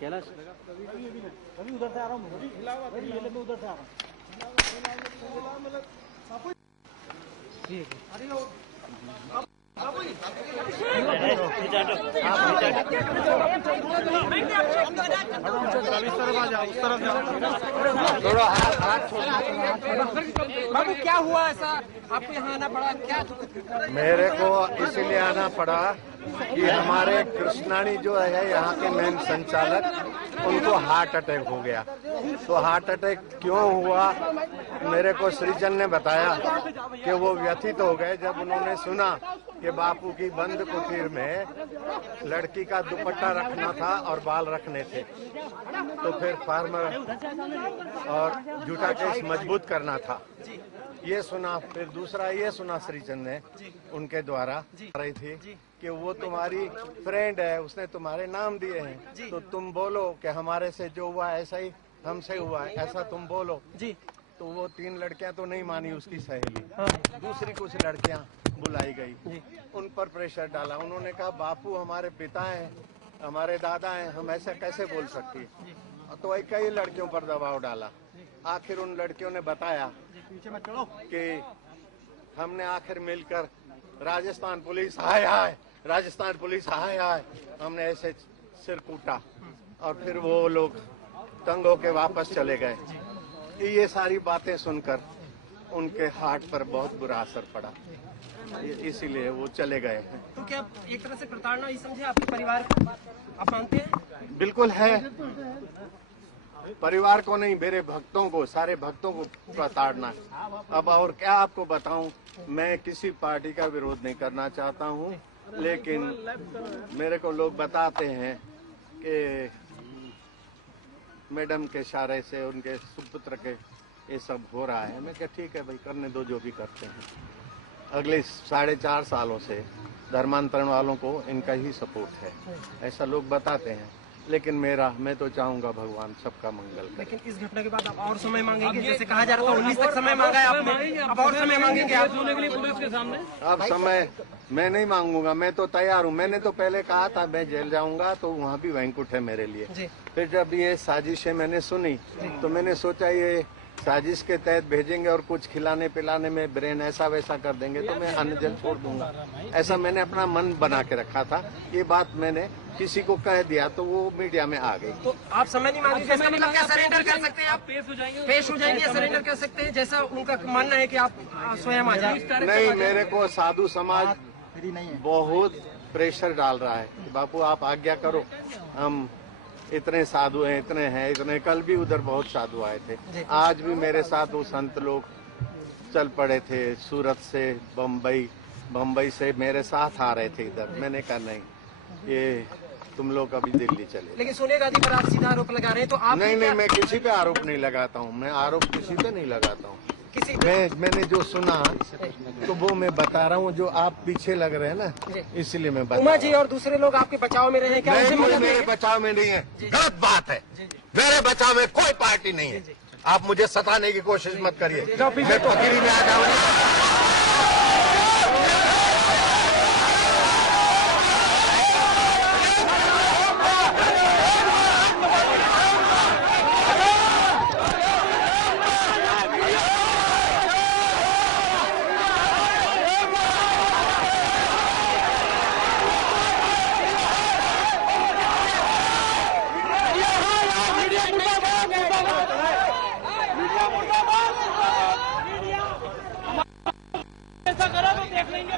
कैलाश अभी उधर से आ रहा हूँ, मैं उधर से आ रहा हूँ। बाबू क्या हुआ ऐसा आपको यहाँ आना पड़ा, क्या? मेरे को इसीलिए आना पड़ा कि हमारे कृष्णानी जो है यहाँ के मेन संचालक, उनको हार्ट अटैक हो गया। तो हार्ट अटैक क्यों हुआ, मेरे को सृजन ने बताया कि वो व्यथित हो गए जब उन्होंने सुना कि बापू की बंद कुटीर में लड़की का दुपट्टा रखना था और बाल रखने थे। तो फिर फार्मर और झूठा केस मजबूत करना था, ये सुना। फिर दूसरा ये सुना सृजन ने उनके द्वारा रही थी कि वो तुम्हारी फ्रेंड है, उसने तुम्हारे नाम दिए हैं, तो तुम बोलो कि हमारे से जो हुआ ऐसा ही हमसे हुआ है, ऐसा तुम बोलो जी। तो वो 3 लड़कियां तो नहीं मानी उसकी सहेली, दूसरी कुछ लड़कियां बुलाई गई, उन पर प्रेशर डाला। उन्होंने कहा बापू हमारे पिता हैं, हमारे दादा हैं, हम ऐसा कैसे बोल सकते हैं। तो कई लड़कियों पर दबाव डाला। आखिर उन लड़कियों ने बताया कि हमने आखिर मिलकर राजस्थान पुलिस हाय हाय, राजस्थान पुलिस हाय हाय, हमने ऐसे सिर कूटा और फिर वो लोग तंग होके वापस चले गए। ये सारी बातें सुनकर उनके हार्ट पर बहुत बुरा असर पड़ा, इसीलिए वो चले गए हैं। तो क्या एक तरह से प्रताड़ना ही समझे आपके परिवार को, आप मानते हैं? बिल्कुल है, परिवार को नहीं, मेरे भक्तों को, सारे भक्तों को प्रताड़ना। अब और क्या आपको बताऊं, मैं किसी पार्टी का विरोध नहीं करना चाहता हूं, लेकिन मेरे को लोग बताते हैं कि मैडम के इशारे से उनके सुपुत्र के ये सब हो रहा है। मैं क्या ठीक है भाई, करने दो जो भी करते हैं। अगले 4.5 सालों से धर्मांतरण वालों को इनका ही सपोर्ट है, ऐसा लोग बताते हैं। लेकिन मैं तो चाहूंगा भगवान सबका मंगल करे। लेकिन इस घटना के बाद आप और समय मांगेंगे, जैसे कहा जा रहा था 19 तक समय मांगा है आपने, अब और समय मांगेंगे आप होने के लिए पुलिस के सामने? अब समय मैं नहीं मांगूंगा, मैं तो तैयार हूँ। मैंने तो पहले कहा था मैं जेल जाऊंगा, तो वहाँ भी वैंकुट है मेरे लिए। फिर जब ये साजिशें मैंने सुनी तो मैंने सोचा ये साजिश के तहत भेजेंगे और कुछ खिलाने पिलाने में ब्रेन ऐसा वैसा कर देंगे तो मैं अन्न जल छोड़ दूंगा, ऐसा मैंने अपना मन बना के रखा था। ये बात मैंने किसी को कह दिया तो वो मीडिया में आ गई। तो आप समय नहीं मांगेंगे, इसका मतलब क्या सरेंडर कर सकते हैं आप? पेश हो जाएंगे, सरेंडर कर सकते हैं, जैसा उनका मानना है कि आप स्वयं आ जाए? नहीं, मेरे को साधु समाज बहुत प्रेशर डाल रहा है, बापू आप आज्ञा करो, हम इतने साधु हैं, इतने। कल भी उधर बहुत साधु आए थे, आज भी मेरे साथ वो संत लोग चल पड़े थे, सूरत से बम्बई से मेरे साथ आ रहे थे इधर। मैंने कहा नहीं, ये तुम लोग अभी दिल्ली चले। लेकिन सोनिया गांधी पर आप सीधा आरोप लगा रहे हैं, तो आप नहीं, मैं किसी पे आरोप नहीं लगाता हूँ, मैं आरोप किसी पे नहीं लगाता हूँ। मैंने जो सुना तो वो मैं बता रहा हूँ, जो आप पीछे लग रहे हैं ना, इसलिए मैं बता। उमा जी और दूसरे लोग आपके बचाव में रहे क्या? नहीं, मेरे बचाव में नहीं है, गलत बात है। मेरे बचाव में कोई पार्टी नहीं है, आप मुझे सताने की कोशिश मत करिए, मैं फकीरी में आ जाऊंगा। ऐसा करो तो देख लेंगे।